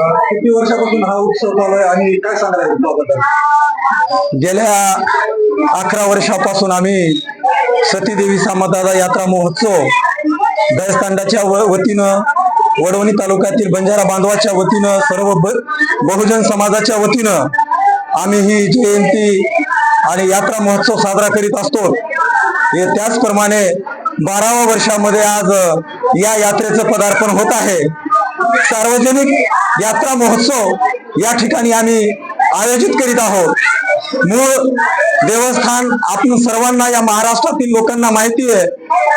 किती वर्षापासून हा उत्सव चालू आहे आणि काय सांगायला उत्सवाबद्दल गेल्या अकरा वर्षापासून आम्ही सतीदेवी सामदादा यात्रा महोत्सव दहस्तांडाच्या वतीनं वडवणी तालुक्यातील बंजारा बांधवाच्या वतीनं सर्व बहुजन समाजाच्या वतीनं आम्ही ही जयंती आणि यात्रा महोत्सव साजरा करीत असतो. हे त्याचप्रमाणे बाराव्या वर्षामध्ये आज या यात्रेचं पदार्पण होत आहे. सार्वजनिक यात्रा महोत्सव या ठिकाणी आम्ही आयोजित करीत आहोत. मूळ देवस्थान आपण सर्वांना या महाराष्ट्रातील लोकांना माहिती आहे.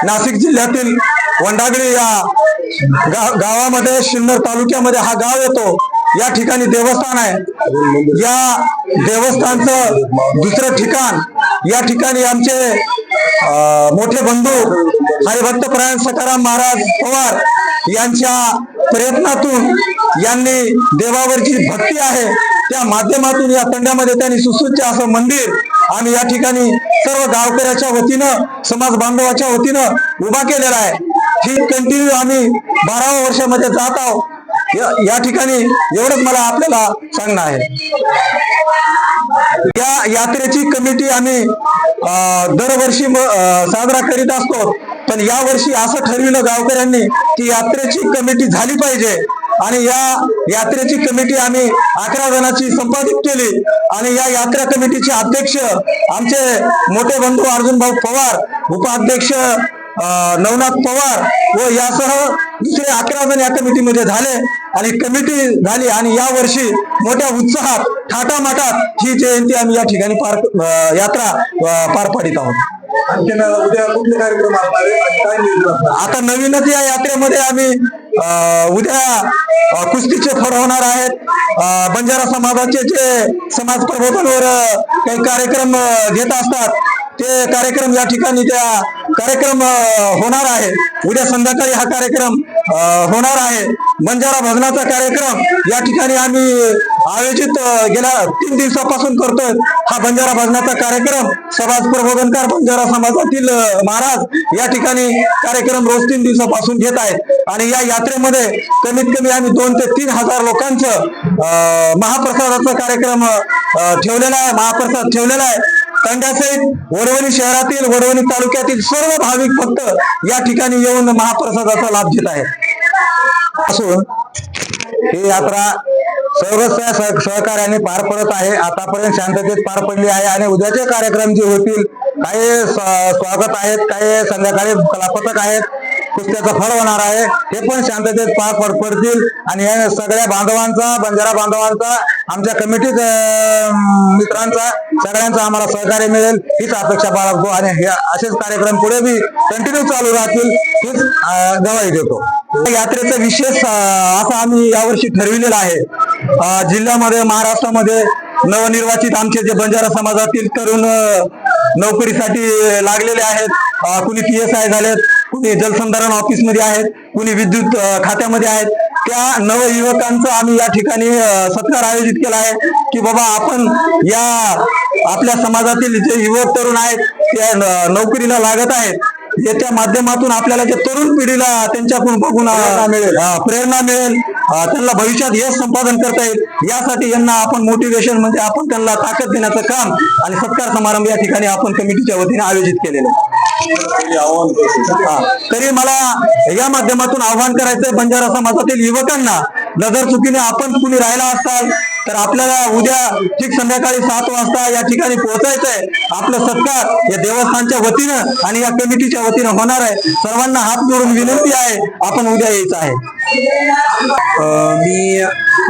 नाशिक जिल्ह्यातील वंडागडी या गा- गावामध्ये सिन्नर तालुक्यामध्ये हा गाव येतो. या ठिकाणी देवस्थान आहे. या देवस्थानचं दुसरं ठिकाण या ठिकाणी आमचे मोठे बंधू हरिभक्त प्रयाण सकाराम महाराज पवार यांच्या प्रयत्नातून यांनी देवावरची भक्ती आहे त्या माध्यमातून या तंड्यामध्ये त्यांनी सुसुच्छ असं मंदिर आम्ही या ठिकाणी सर्व गावकऱ्याच्या वतीनं समाज बांधवाच्या वतीनं उभा केलेला आहे. ही कंटिन्यू आम्ही बाराव्या वर्षामध्ये जात आहोत. या- ठिकाणी एवढंच मला आपल्याला सांगणं आहे. या यात्रेची कमिटी आम्ही अं, दरवर्षी साजरा करीत असतो. पण या वर्षी असं ठरविलं गावकऱ्यांनी की यात्रेची कमिटी झाली पाहिजे. आणि या यात्रेची कमिटी आम्ही अकरा जणांची संपादित केली. आणि या यात्रा कमिटीचे अध्यक्ष आमचे मोठे बंधू अर्जुनभाऊ पवार उपाध्यक्ष नवनाथ पवार व यासह दुसरे अकरा जण या कमिटीमध्ये झाले. आणि कमिटी झाली आणि या वर्षी मोठ्या उत्साहात थाटामाटात ही जयंती आम्ही या ठिकाणी पार यात्रा पार पाडित आहोत. उद्या कुठले कार्यक्रम असणार आहे? आणि काय नियोजन असणार? आता नवीनच या यात्रेमध्ये आम्ही अं, उद्या अं, कुस्तीचे फड होणार आहेत. अं, बंजारा समाजाचे जे समाज प्रबोधनवर अं, काही कार्यक्रम अं, घेत असतात ते कार्यक्रम या ठिकाणी त्या कार्यक्रम अं, होणार आहे. उद्या संध्याकाळी हा कार्यक्रम अं, होणार आहे. बंजारा भजनाचा कार्यक्रम या ठिकाणी आम्ही आयोजित गेल्या तीन दिवसापासून करतोय हा बंजारा भजनाचा कार्यक्रम. समाज प्रबोधनकार बंजारा समाजातील महाराज या ठिकाणी कार्यक्रम रोज तीन दिवसापासून घेत आहेत. आणि या यात्रेमध्ये कमीत कमी आम्ही दोन ते तीन हजार लोकांचं महाप्रसादाचा कार्यक्रम ठेवलेला आहे महाप्रसाद ठेवलेला आहे. तंड्यासहित वडवणी शहरातील वडवणी तालुक्यातील सर्व भाविक भक्त या ठिकाणी येऊन महाप्रसादाचा लाभ घेत आहेत. असून ही यात्रा सर्व सहकार्याने पार पडत आहे. आतापर्यंत शांततेत पार पडली आहे आणि उद्याचे कार्यक्रम जे होतील काही स्वागत आहेत काही संध्याकाळी कलापथक आहेत. कुस्त्याचा फळ होणार आहे. हे पण शांततेत पार पड पडतील. आणि या सगळ्या बांधवांचा बंजारा बांधवांचा आमच्या कमिटी मित्रांचा सगळ्यांचा आम्हाला सहकार्य मिळेल. हीच अपेक्षा बाळगतो आणि हे असेच कार्यक्रम पुढे बी कंटिन्यू चालू राहतील हीच गवाही देतो. यात्रेचं विशेष अं, असं आम्ही यावर्षी ठरविलेलं आहे. जिल्ह्यामध्ये महाराष्ट्रामध्ये नवनिर्वाचित आमचे जे बंजारा समाजातील तरुण नोकरीसाठी लागलेले आहेत. कुणी पी एस आय झालेत कुणी जलसंधारण ऑफिसमध्ये आहेत कुणी विद्युत खात्यामध्ये आहेत. त्या नवयुवकांचा आम्ही या ठिकाणी सत्कार आयोजित केला आहे की बाबा आपण या आपल्या समाजातील जे युवक तरुण आहेत त्या नोकरीला लागत आहेत. याच्या माध्यमातून आपल्याला जे तरुण पिढीला त्यांच्याकडून बघून मिळेल. प्रेरणा मिळेल त्यांना भविष्यात यश संपादन करता येईल यासाठी यांना आपण मोटिवेशन म्हणजे आपण त्यांना ताकद देण्याचं काम आणि सत्कार समारंभ या ठिकाणी आपण कमिटीच्या वतीने आयोजित केलेलं आहे. तरी मला या माध्यमातून आव्हान करायचंय बंजारा समाजातील युवकांना नजर चुकीने आपण कुणी राहिला असताल तर आपल्याला उद्या ठीक संध्याकाळी सात वाजता या ठिकाणी पोहोचायचंय. आपलं सत्कार या देवस्थानच्या वतीनं आणि या कमिटीच्या वतीनं होणार आहे. सर्वांना हात जोडून विनंती आहे आपण उद्या यायचं आहे. मी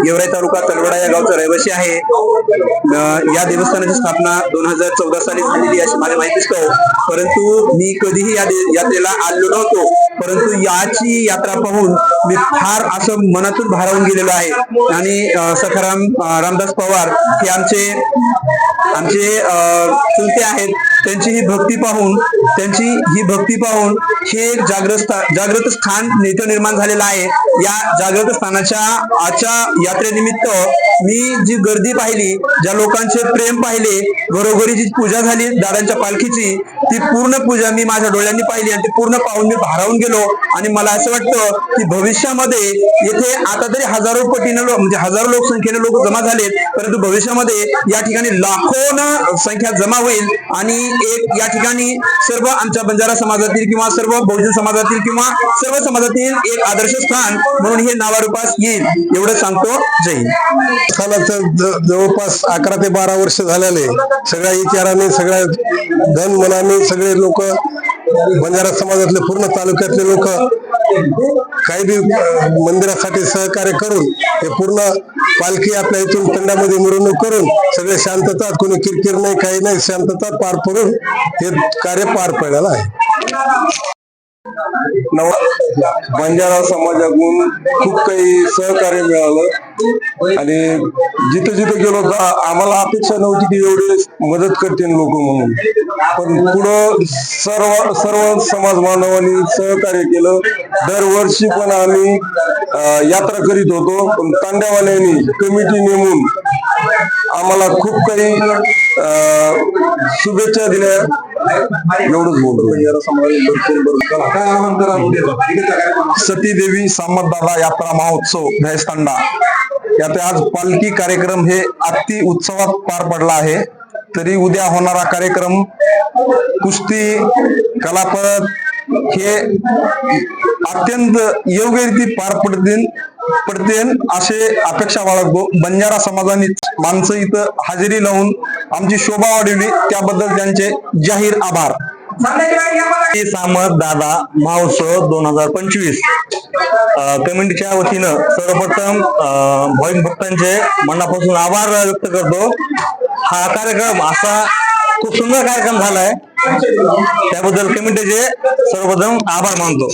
गेवराई तालुका तलवडा या गावचा रहिवासी आहे. या देवस्थानाची स्थापना दोन हजार चौदा साली झालेली अशी मला माहितीच असतो परंतु मी कधीही या दे- यात्रेला आलेलो नव्हतो. परंतु याची यात्रा पाहून मी फार असं मनातून भारावून गेलेलो आहे. आणि सखाराम रामदास पवार हे आमचे आमचे चुलते आहेत. त्यांची ही भक्ती पाहून त्यांची ही भक्ती पाहून हे एक जागृत जागृत स्थान इथं निर्माण झालेलं आहे. या जागृत स्थानाच्या आजच्या यात्रेनिमित्त मी जी गर्दी पाहिली ज्या लोकांचे प्रेम पाहिले घरोघरी जी पूजा झाली दादांच्या पालखीची ती पूर्ण पूजा मी माझ्या डोळ्यांनी पाहिली आणि ती पूर्ण पाहून मी भारावून गेलो. आणि मला असं वाटतं की भविष्यामध्ये येथे आता तरी हजारो पटीनं म्हणजे हजारो लोकसंख्येने लोक जमा झालेत परंतु भविष्यामध्ये या ठिकाणी लाखो संख्या जमा होईल आणि एक या ठिकाणी सर्व आमच्या बंजारा समाजातील किंवा सर्व बहुजन समाजातील किंवा सर्व समाजातील एक आदर्श स्थान म्हणून हे नावारूपास येईल एवढं सांगतो. जय हिंद. जवळपास अकरा ते बारा वर्ष झाल्याने सगळ्या विचाराने सगळ्या धन मनाने सगळे लोक बंजारा समाजातले पूर्ण तालुक्यातले लोक काही बी मंदिरासाठी सहकार्य करून हे पूर्ण पालखी आपल्या इथून तंडामध्ये मिरवणूक करून सगळे शांततात कोणी किरकिर नाही काही नाही शांतता पार पडून हे कार्य पार पडलेलं आहे. नवा बंजारा समाजाकडून खूप काही सहकार्य मिळालं. आणि जिथं जिथं गेलो तर आम्हाला अपेक्षा नव्हती की एवढी मदत करतील लोक म्हणून. पण पुढं सर्व सर्व समाज बांधवांनी सहकार्य केलं. दरवर्षी पण आम्ही यात्रा करीत होतो. पण तांड्यावाल्यांनी कमिटी नेमून आम्हाला खूप काही अं, शुभेच्छा दिल्या. एवढंच बोलतो. सतीदेवी सामतदादा यात्रा महोत्सव भैसतांडा यात आज पालखी कार्यक्रम हे अति उत्सवात पार पडला आहे. तरी उद्या होणारा कार्यक्रम कुस्ती कलापद हे अत्यंत योग्यरीती पार पडतील पडतील असे अपेक्षा बाळगतो. बंजारा समाजाने माणसं इथं हजेरी लावून आमची शोभा वाढवली. त्याबद्दल त्यांचे जाहीर आभार. सामत दादा महोत्सव दोन हजार पंचवीस. कमिटीच्या वतीनं सर्वप्रथम अं, भाविक भक्तांचे मनापासून आभार व्यक्त करतो. हा कार्यक्रम असा खूप सुंदर कार्यक्रम झालाय त्याबद्दल कमिटीचे सर्वप्रथम आभार मानतो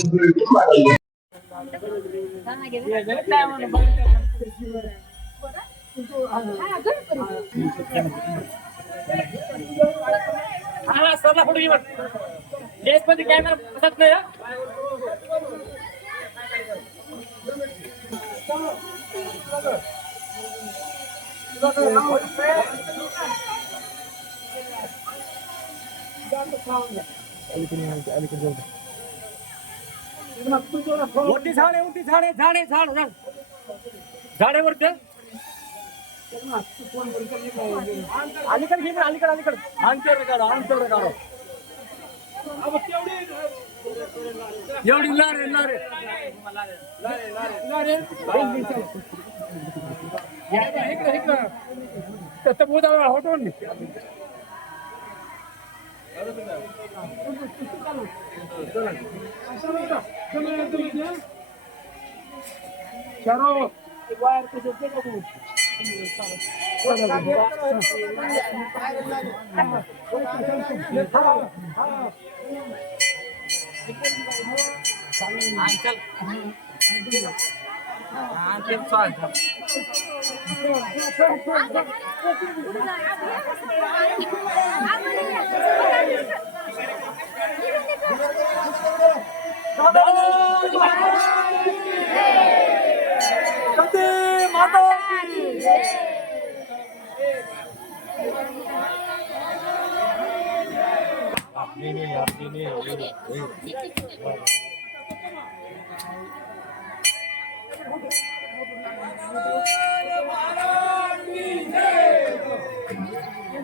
हा सरला फोटो घे बसमध्ये कॅमेरा बसत नाही हा. मोठी झाडे मोठी झाडे झाडे झाड झाड. झाडेवरती अलीकडे घे ना, अलीकडे अलीकडे. आमच्यावर काढा आमच्याकडे काढो. अहो, तेवढी एवढी लारे लारे लारे लारे या, या, इकडे इकडे. तसं बोधा हटवून Charo, guarda che c'è un Uncle, Uncle, sorry. Bharat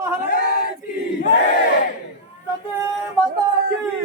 Maharaj की जय सती माता की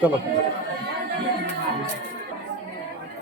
잠깐만.